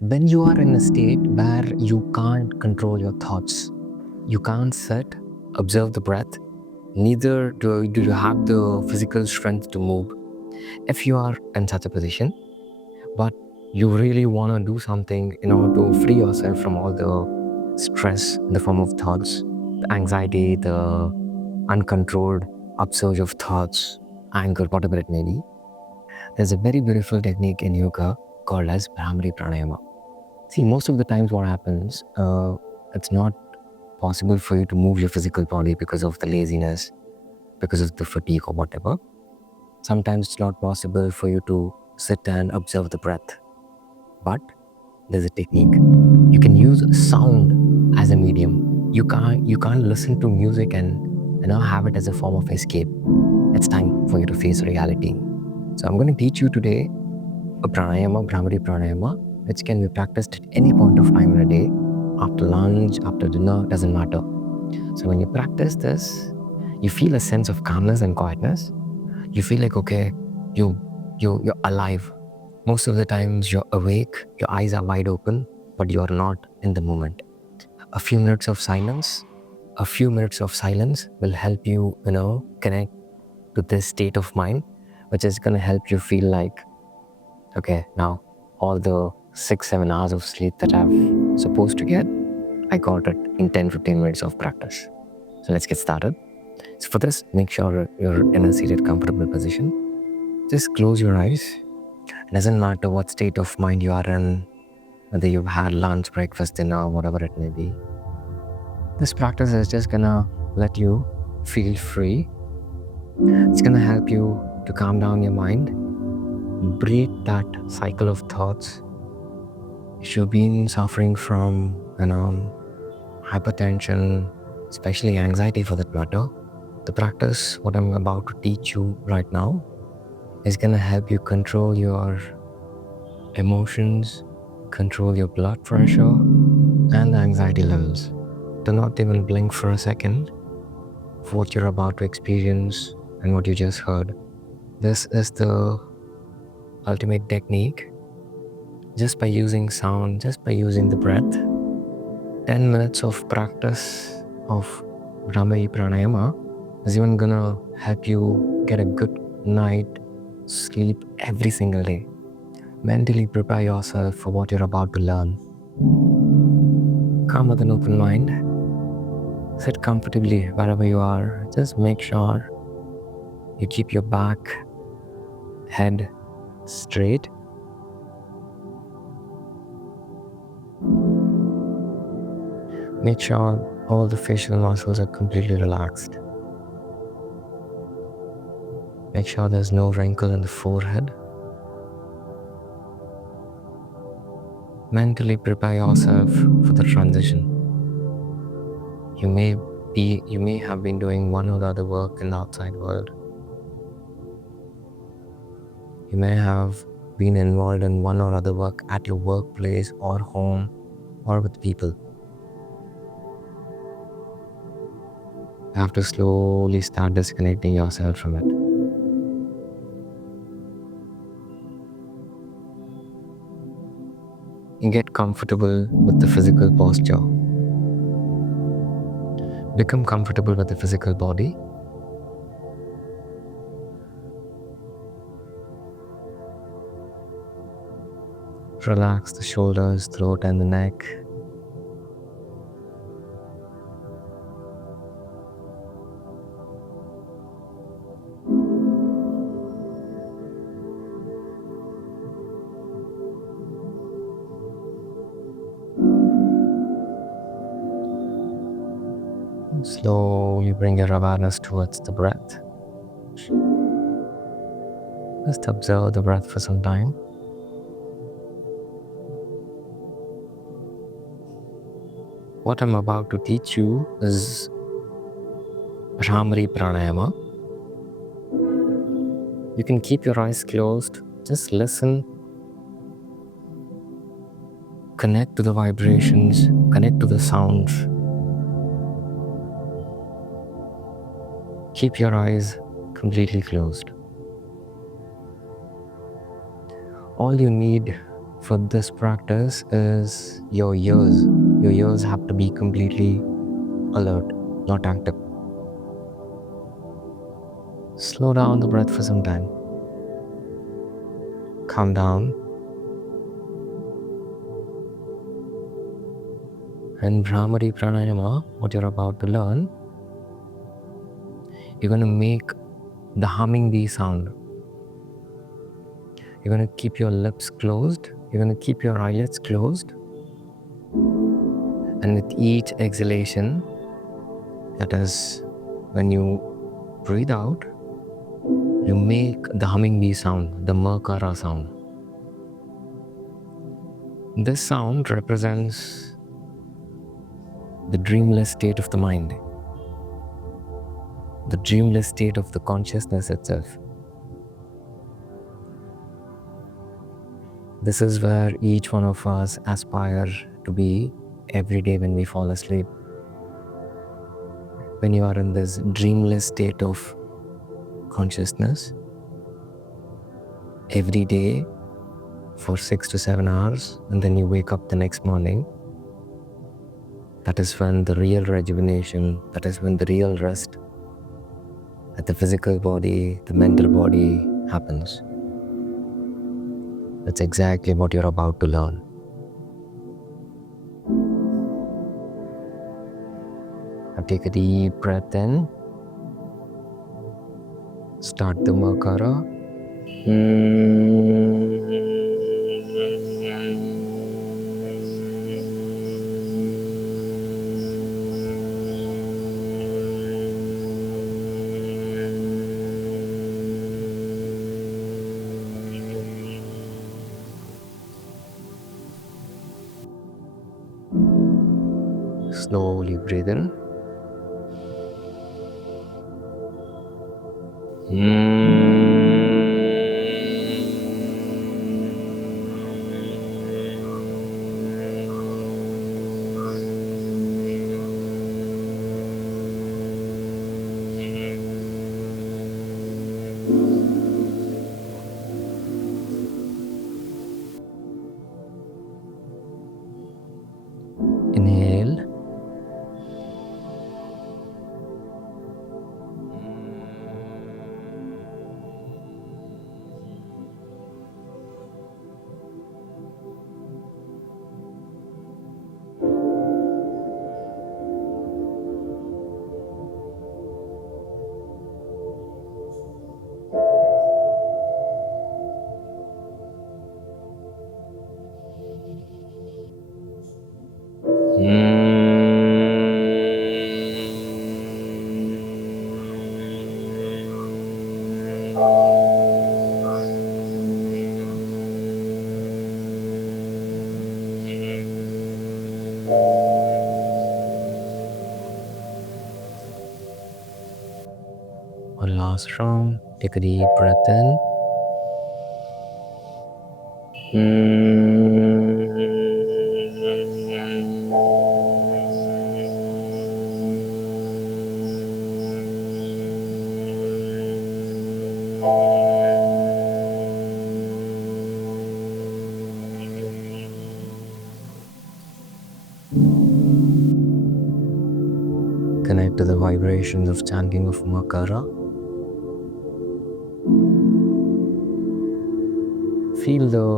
When you are in a state where you can't control your thoughts, you can't sit, observe the breath, neither do you have the physical strength to move. If you are in such a position, but you really want to do something in order to free yourself from all the stress in the form of thoughts, the anxiety, the uncontrolled upsurge of thoughts, anger, whatever it may be, there's a very beautiful technique in yoga called as Brahmari Pranayama. See, most of the times what happens, it's not possible for you to move your physical body because of the laziness, because of the fatigue or whatever. Sometimes it's not possible for you to sit and observe the breath. But there's a technique. You can use sound as a medium. You can't listen to music and have it as a form of escape. It's time for you to face reality. So I'm going to teach you today a pranayama, Brahmari pranayama, which can be practiced at any point of time in a day, after lunch, after dinner, doesn't matter. So when you practice this, you feel a sense of calmness and quietness. You feel like, okay, you're alive. Most of the times you're awake, your eyes are wide open, but you're not in the moment. A few minutes of silence, will help you, connect to this state of mind, which is going to help you feel like, okay, now all the 6-7 hours of sleep that I'm supposed to get, I got it in 10-15 minutes of practice. So let's get started. So for this, make sure you're in a seated, comfortable position. Just close your eyes. It doesn't matter what state of mind you are in, whether you've had lunch, breakfast, dinner, whatever it may be. This practice is just gonna let you feel free. It's gonna help you to calm down your mind, break that cycle of thoughts. If you've been suffering from, hypertension, especially anxiety for that matter, the practice, what I'm about to teach you right now, is gonna help you control your emotions, control your blood pressure, and the anxiety levels. Do not even blink for a second for what you're about to experience and what you just heard. This is the ultimate technique. Just by using sound, just by using the breath, 10 minutes of practice of Brahmari Pranayama is even gonna help you get a good night sleep every single day. Mentally prepare yourself for what you're about to learn. Come with an open mind. Sit comfortably wherever you are. Just make sure you keep your back, head straight. Make sure all the facial muscles are completely relaxed. Make sure there's no wrinkle in the forehead. Mentally prepare yourself for the transition. You may have been doing one or the other work in the outside world. You may have been involved in one or other work at your workplace or home or with people. You have to slowly start disconnecting yourself from it. You get comfortable with the physical posture. Become comfortable with the physical body. Relax the shoulders, throat, and the neck. Slowly bring your awareness towards the breath. Just observe the breath for some time. What I'm about to teach you is Brahmari Pranayama. You can keep your eyes closed, just listen, connect to the vibrations, connect to the sounds. Keep your eyes completely closed. All you need for this practice is your ears. Your ears have to be completely alert, not active. Slow down the breath for some time. Calm down. And Brahmari Pranayama, what you're about to learn, you're going to make the humming bee sound. You're going to keep your lips closed. You're going to keep your eyelids closed. And with each exhalation, that is when you breathe out, you make the humming bee sound, the Makara sound. This sound represents the dreamless state of the mind, the dreamless state of the consciousness itself. This is where each one of us aspire to be every day when we fall asleep. When you are in this dreamless state of consciousness, every day for 6 to 7 hours, and then you wake up the next morning, that is when the real rejuvenation, that is when the real rest at the physical body, the mental body happens. That's exactly what you're about to learn. Now take a deep breath in. Start the Makara. Slowly breathe in. Inhale. One last round. Take a deep breath in. Connect to the vibrations of chanting of Makara. Feel the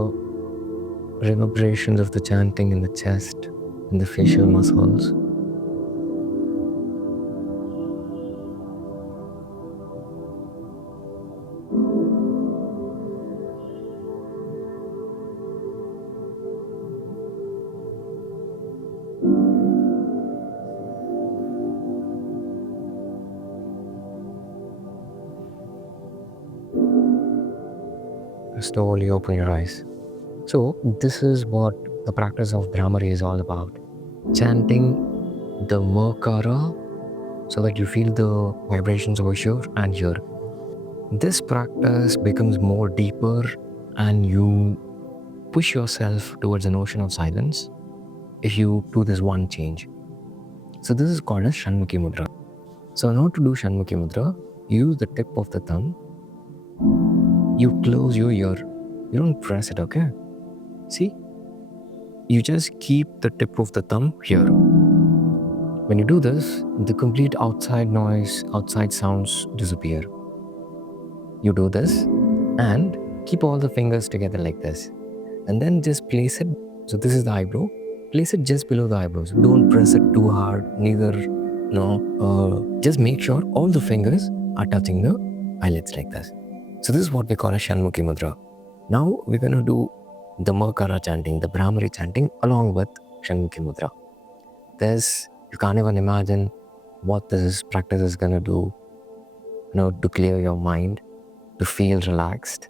reverberations of the chanting in the chest and the facial muscles. Slowly open your eyes. So, this is what the practice of Brahmari is all about. Chanting the Makara so that you feel the vibrations over here and here. This practice becomes more deeper and you push yourself towards an ocean of silence if you do this one change. So, this is called as Shanmukhi Mudra. So, in order to do Shanmukhi Mudra, use the tip of the tongue. You close your ear. You don't press it, okay? See, you just keep the tip of the thumb here. When you do this, the complete outside noise, outside sounds disappear. You do this and keep all the fingers together like this. And then just place it. So this is the eyebrow. Place it just below the eyebrows. Don't press it too hard. Neither, no. Just make sure all the fingers are touching the eyelids like this. So this is what we call a Shanmukhi Mudra. Now we're going to do the Makara chanting, the Brahmari chanting along with Shanmukhi Mudra. You can't even imagine what this practice is going to do, to clear your mind, to feel relaxed.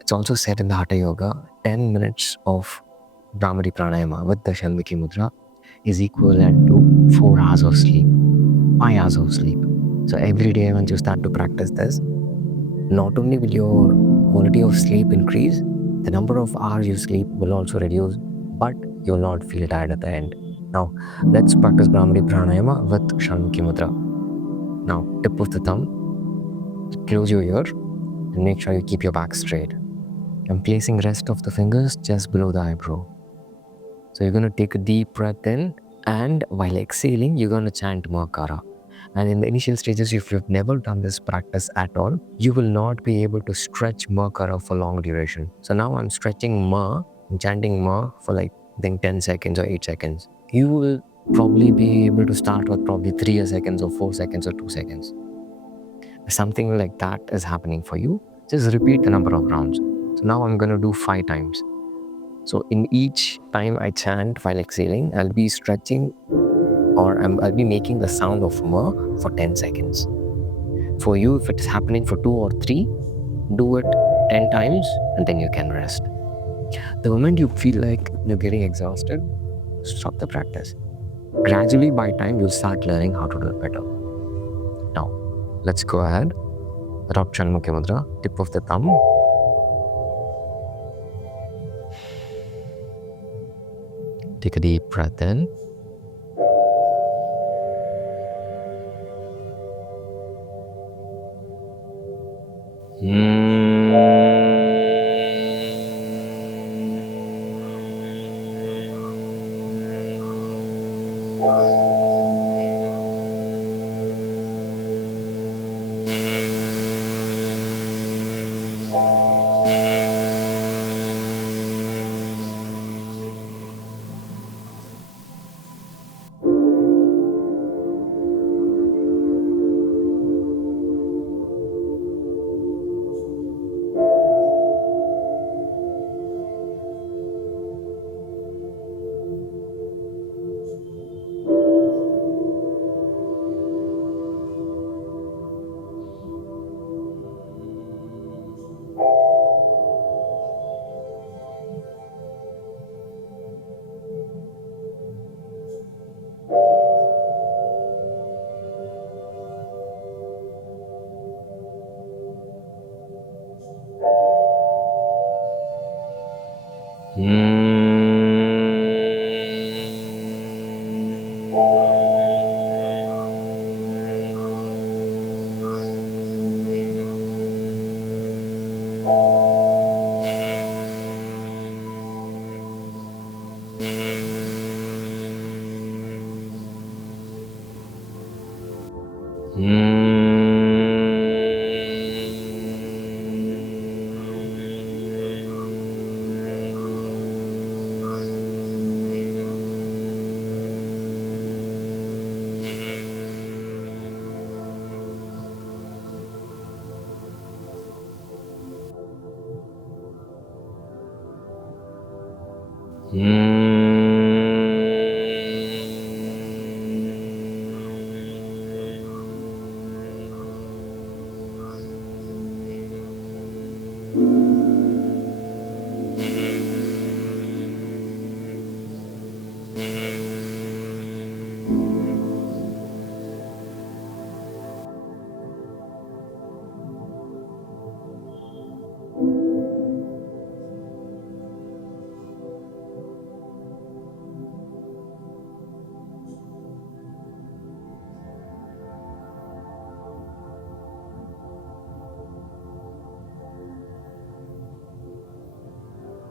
It's also said in the Hatha Yoga, 10 minutes of Brahmari Pranayama with the Shanmukhi Mudra is equivalent to 4 hours of sleep, 5 hours of sleep. So every day once you start to practice this, not only will your quality of sleep increase, the number of hours you sleep will also reduce, but you will not feel tired at the end. Now, let's practice Brahmari Pranayama with Shanmukhi Mudra. Now, tip of the thumb, close your ear and make sure you keep your back straight. I'm placing rest of the fingers just below the eyebrow. So you're going to take a deep breath in, and while exhaling, you're going to chant Makara. And in the initial stages, if you've never done this practice at all, you will not be able to stretch Makara for long duration. So now I'm stretching Ma, I'm chanting Ma for like, I think 10 seconds or 8 seconds. You will probably be able to start with probably 3 seconds or 4 seconds or 2 seconds. If something like that is happening for you, just repeat the number of rounds. So now I'm going to do 5 times. So in each time I chant while exhaling, I'll be stretching, or I'll be making the sound of Ma for 10 seconds. For you, if it's happening for 2 or 3, do it 10 times and then you can rest. The moment you feel like you're getting exhausted, stop the practice. Gradually, by time, you'll start learning how to do it better. Now, let's go ahead. Adopt Shanmukhi Mudra, tip of the thumb. Take a deep breath in.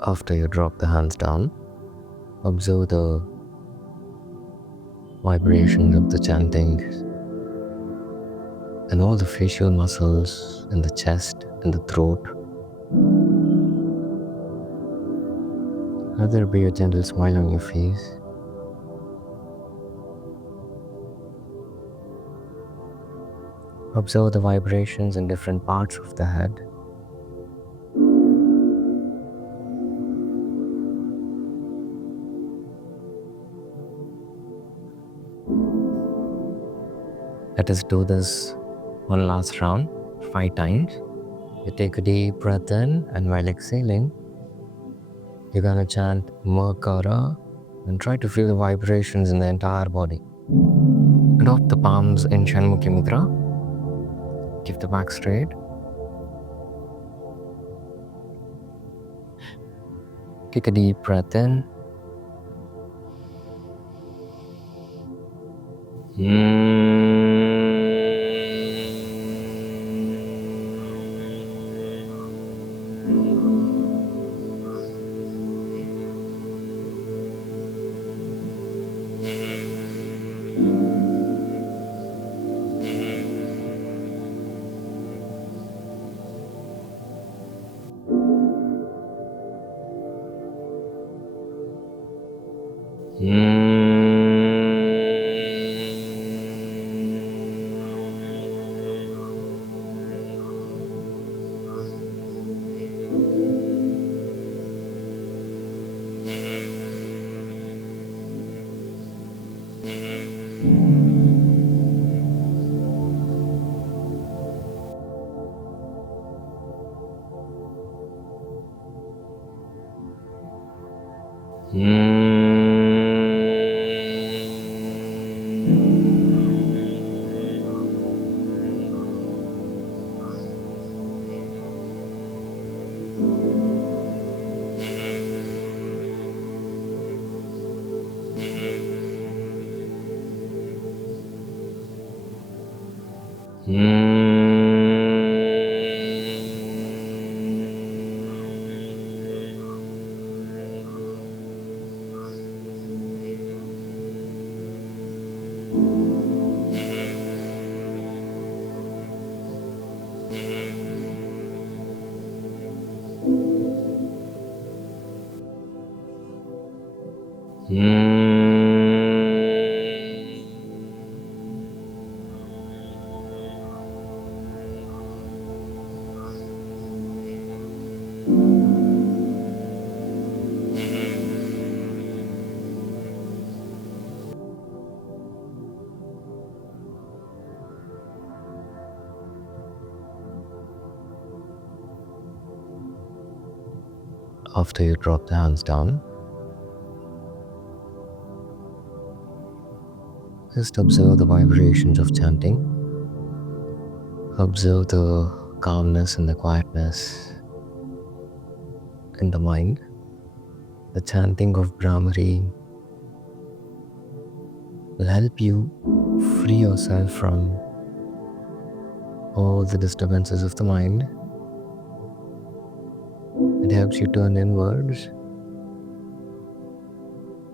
After you drop the hands down, observe the vibrations of the chanting and all the facial muscles in the chest and the throat. Let there be a gentle smile on your face. Observe the vibrations in different parts of the head. Let us do this one last round, 5 times. You take a deep breath in, and while exhaling, you're gonna chant Makara and try to feel the vibrations in the entire body. Adopt the palms in Shanmukhi Mudra. Keep the back straight. Take a deep breath in. After you drop the hands down, just observe the vibrations of chanting. Observe the calmness and the quietness in the mind. The chanting of Brahmari will help you free yourself from all the disturbances of the mind. It helps you turn inwards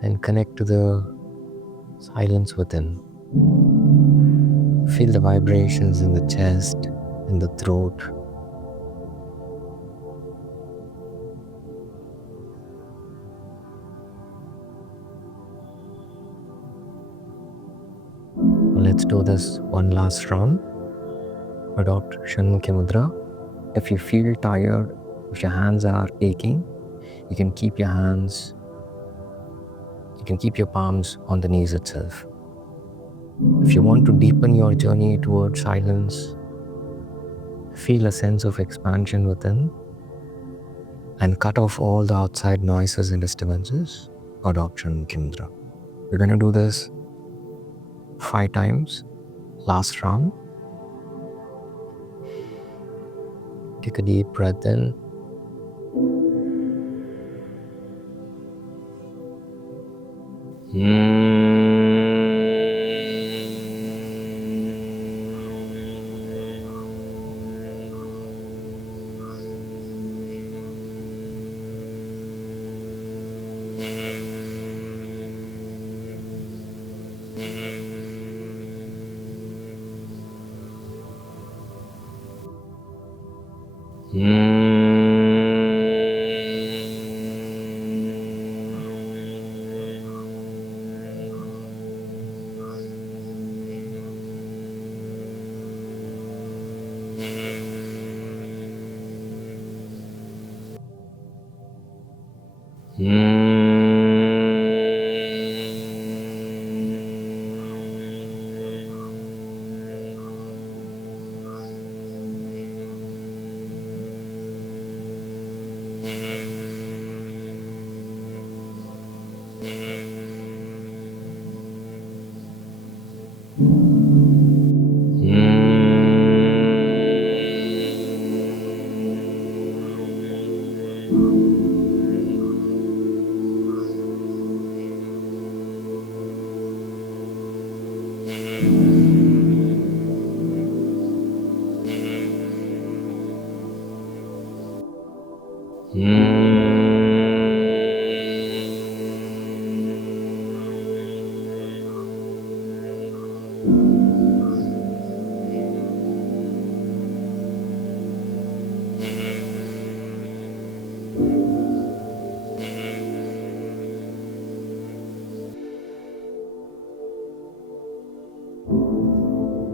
and connect to the silence within. Feel the vibrations in the chest, in the throat. Let's do this one last round. Adopt Shanmukhi Mudra. If you feel tired, if your hands are aching, you can keep your palms on the knees itself. If you want to deepen your journey towards silence, feel a sense of expansion within and cut off all the outside noises and disturbances. Adopt Shanmukhi Mudra. We're going to do this 5 times. Last round. Take a deep breath in.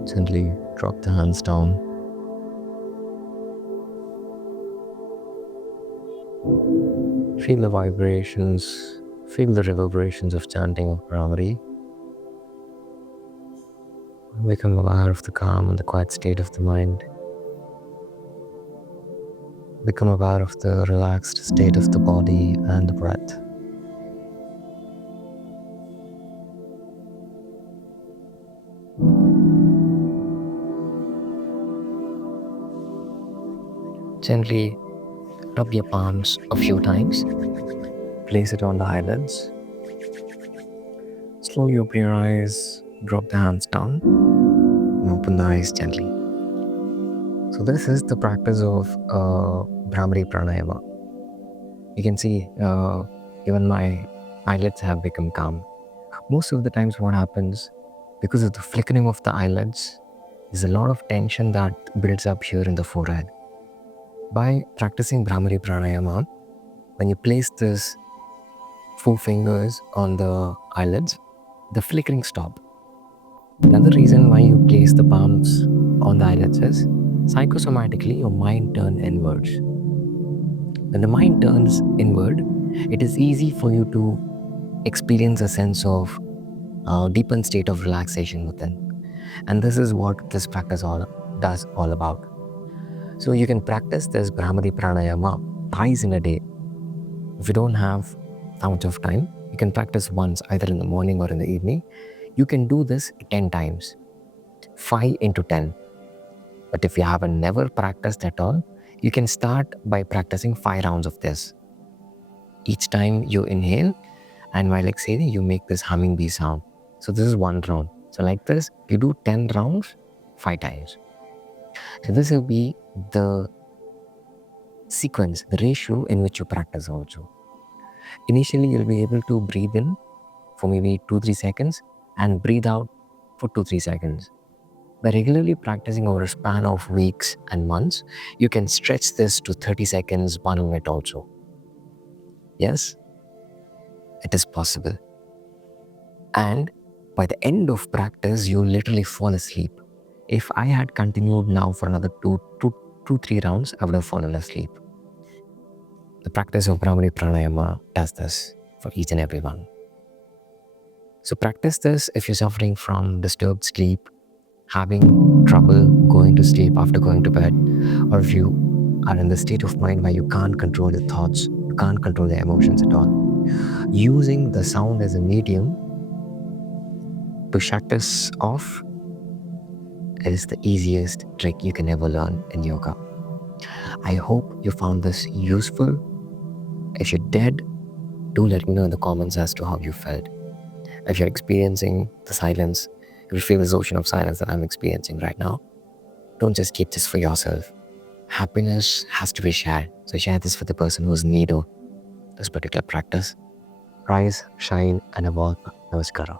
Gently drop the hands down. Feel the vibrations, feel the reverberations of chanting of Brahmari. Become aware of the calm and the quiet state of the mind. Become aware of the relaxed state of the body and the breath. Gently rub your palms a few times. Place it on the eyelids. Slowly open your eyes, drop the hands down, and open the eyes gently. So this is the practice of Brahmari Pranayama. You can see even my eyelids have become calm. Most of the times what happens, because of the flickering of the eyelids, there's a lot of tension that builds up here in the forehead. By practicing Brahmari Pranayama, when you place this 4 fingers on the eyelids, the flickering stop. Another reason why you place the palms on the eyelids is psychosomatically your mind turns inwards. When the mind turns inward, it is easy for you to experience a sense of deepened state of relaxation within. And this is what this practice does all about. So you can practice this Brahmari Pranayama thrice in a day. If you don't have that much of time, you can practice once, either in the morning or in the evening. You can do this 10 times, 5 into 10. But if you haven't never practiced at all, you can start by practicing 5 rounds of this. Each time you inhale, and while exhaling, you make this humming bee sound. So this is 1 round. So like this, you do 10 rounds 5 times. So this will be the sequence, the ratio in which you practice also. Initially, you'll be able to breathe in for maybe 2-3 seconds and breathe out for 2-3 seconds. By regularly practicing over a span of weeks and months, you can stretch this to 30 seconds, 1 minute also. Yes, it is possible. And by the end of practice, you literally fall asleep. If I had continued now for another 3 rounds, I would have fallen asleep. The practice of Brahmari Pranayama does this for each and every one. So practice this if you're suffering from disturbed sleep, having trouble going to sleep after going to bed, or if you are in the state of mind where you can't control your thoughts, you can't control the emotions at all. Using the sound as a medium to shut this off is the easiest trick you can ever learn in yoga. I hope you found this useful. If you did, do let me know in the comments as to how you felt. If you're experiencing the silence, if you feel this ocean of silence that I'm experiencing right now, don't just keep this for yourself. Happiness has to be shared. So share this with the person who's in need of this particular practice. Rise, shine, and evolve. Namaskara.